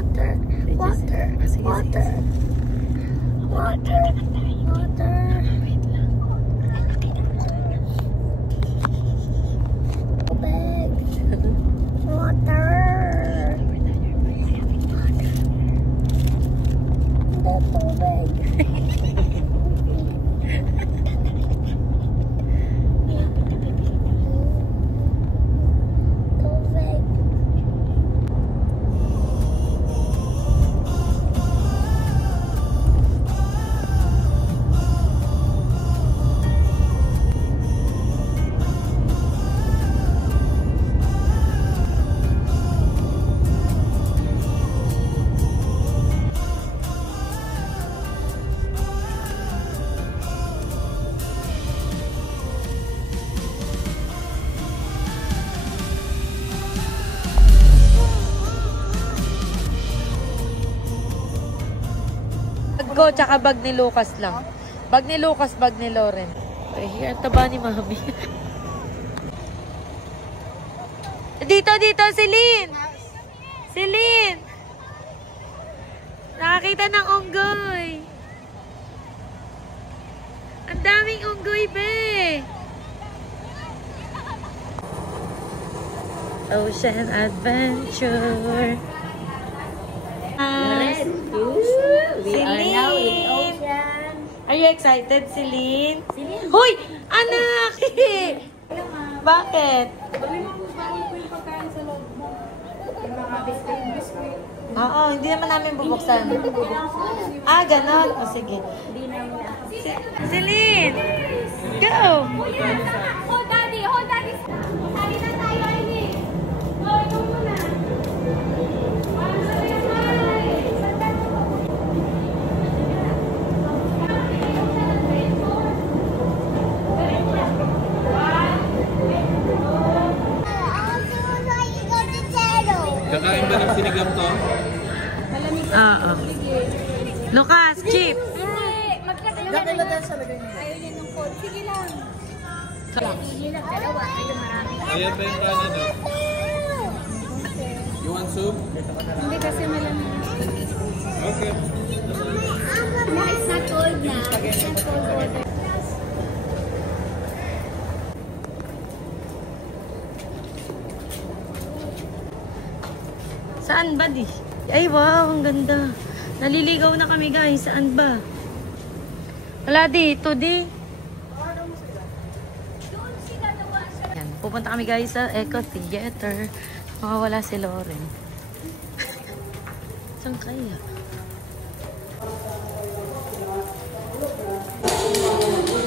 water, water, water, water, water. Wait lang. Tubig. Water. Hindi, tubig. Ko, tsaka bag ni Lucas lang. Bag ni Lucas, bag ni Lauren. Okay, here, taba ni Mami. Dito, Celine! Celine! Nakakita ng unggoy. Ang daming unggoy, be! Ocean Adventure. We are now in ocean. Are you excited, Celine? Hoy! Anak! Bakit? Oo, hindi naman namin bubuksan. Ah, ganon. O, sige. Celine! Go! Hold daddy, hold daddy. Sali na tayo, Aileen. Go, ikaw muna. Kakain ba ng sinigang to? Oo. Lucas, chip! Ayaw niya nung cold. Sige lang. Sige lang, dalawa. Ayaw marami. Ayan pa yung kanin o. You want soup? Hindi kasi malamig. Okay. No, it's not cold na. It's not cold water. Saan ba di? Ay, wow, ang ganda. Naliligaw na kami, guys. Saan ba? Wala dito, di. Yan, pupunta kami, guys, sa Eco Theater. Makawala si Lauren. Saan kaya?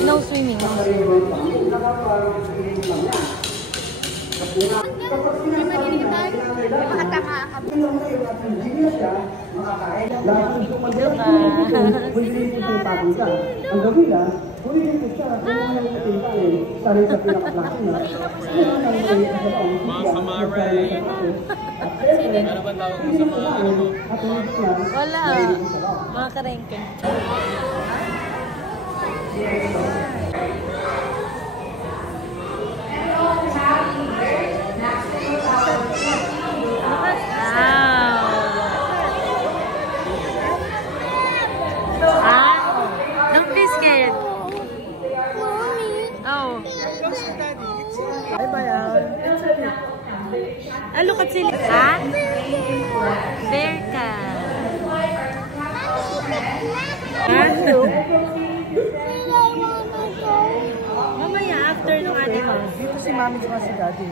No swimming. No swimming. May maginig tayo. Makatama ka. Mga kamaray. Ano ba tawag mo sa mga ano mo? Wala. Mga karengke. Ah, look at sila. Ha? Bear ka. Ha? Mamaya, after nung ate mo. Dito si Mami at si Daddy.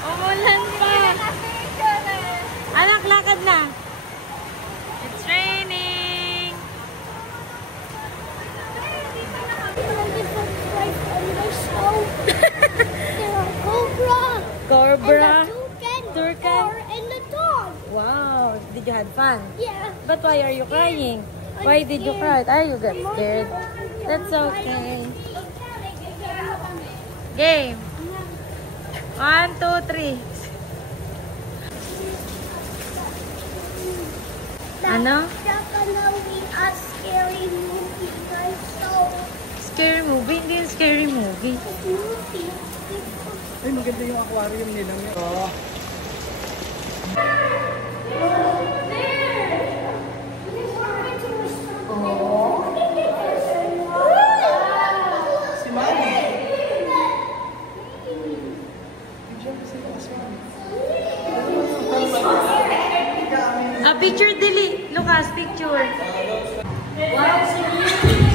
Umulan pa. Anak, lakad na. It's raining. had fun. Yeah. But why are you crying? Why did you cry? Ah, you got scared. That's okay. Game. 1, 2, 3. Ano? That's gonna be a scary movie, guys. So, Scary movie? Hindi yung scary movie. movie. Ay, maganda yung aquarium nila. Oh. Si Mami. A picture, Dili. Lucas, picture.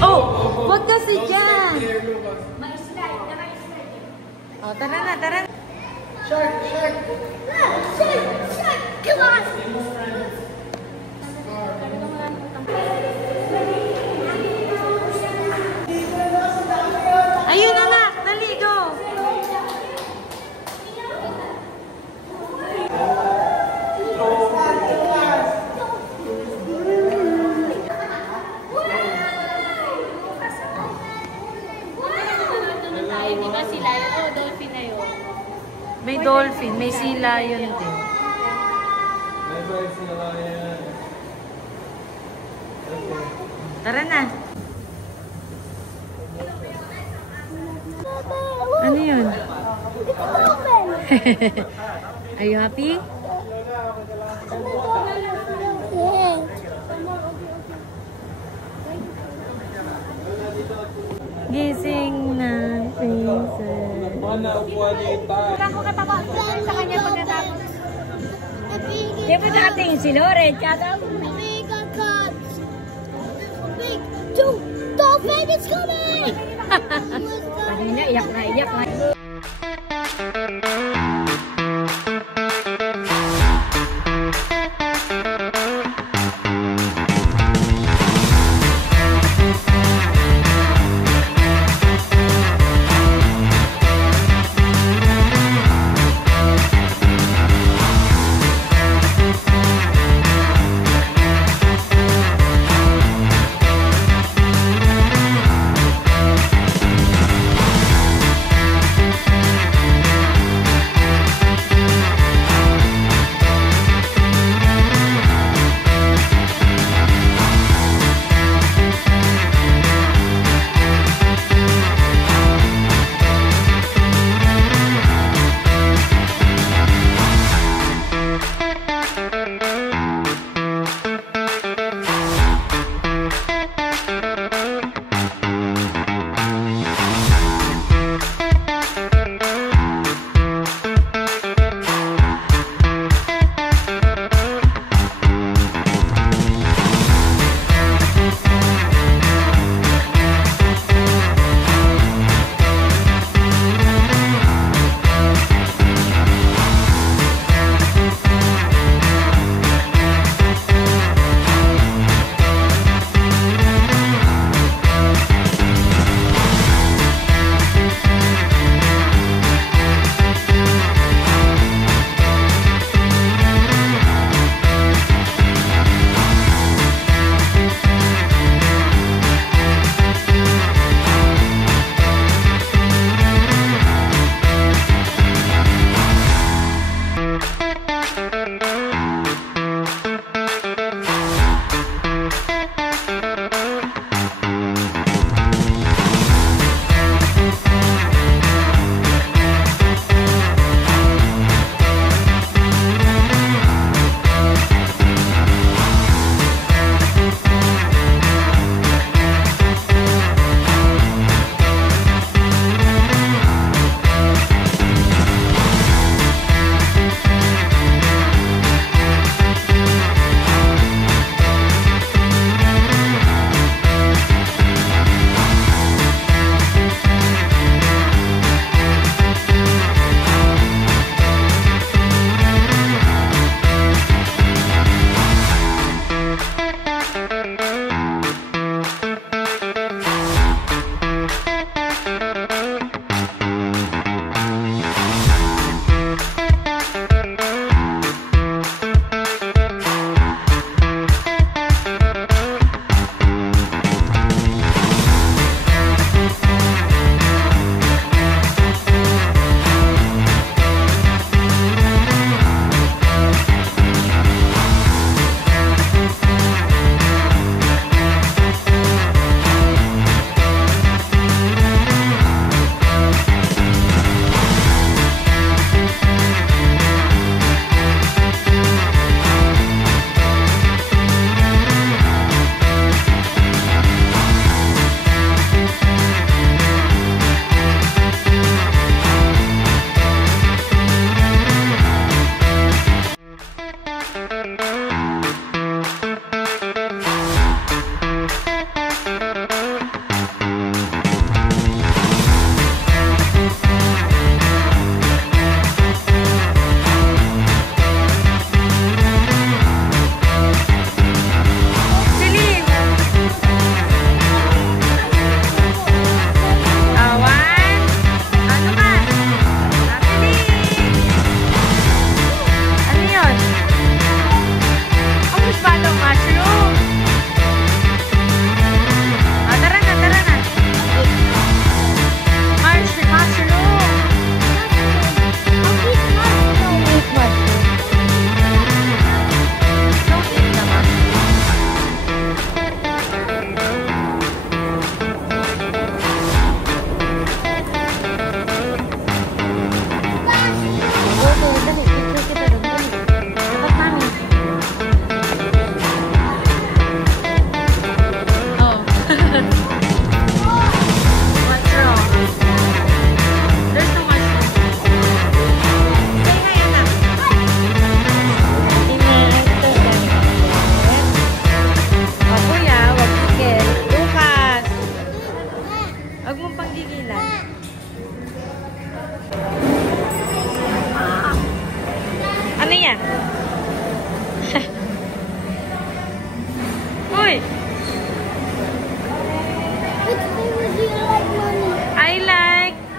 Oh, wag kasi dyan. Oh, tara na, tara na. Shark, shark. Shut! Come on! Ayun, anak. Dali, go. Di ba sila yun? Oh, dolphin na yun. May dolphin, may sea lion din. Bye-bye sila yan. Tara na. Ano yun? Are you happy? Yeah. Gising na, princess. Mga naupuan niyo yung tayo. Ako katawa sa kanya pagkatapos. Di ba sa ating si Lore, tsaka Big cats. Big two dolphin is coming. kanina iyak na.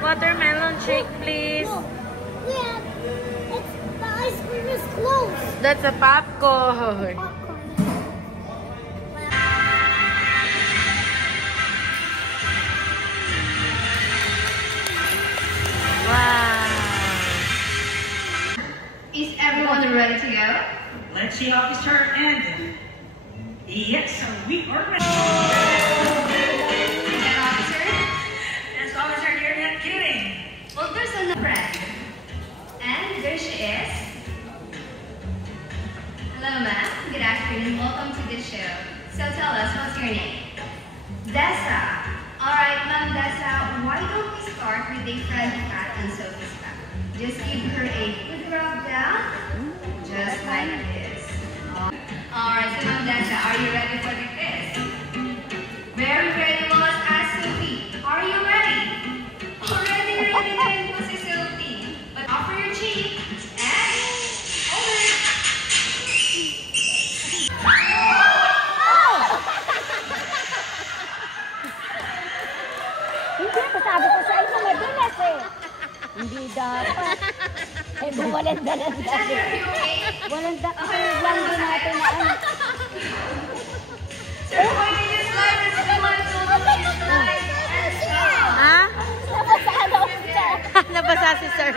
Watermelon shake, please. Yeah, the ice cream is closed. That's a popcorn. Wow. Is everyone ready to go? Let's see, officer, and yes, we are ready. And officer? Yes, officer, you're not kidding. Well, there's another friend. And there she is. Hello, ma'am. Good afternoon. Welcome to the show. So tell us, what's your name? Dessa. Alright, ma'am Dessa, why don't we start with a Freddy Cat and Sophie's Cat? Just give her a good rub down, just like this. Alright, so ma'am Dessa, are you ready for the quiz? Very ready, well, let's ask Sophie. Are you ready? Already ready po si Sophie. But offer your cheek and hold it. Hindi ko sabi ko sa inyo madulas eh. Hindi dapat. Eh, walang dalan dali. Walang dalan. Lang din natin na ano. Sir, why did you slide this to my slide and stop? Ha? Nabasa ano siya. Nabasa si sir.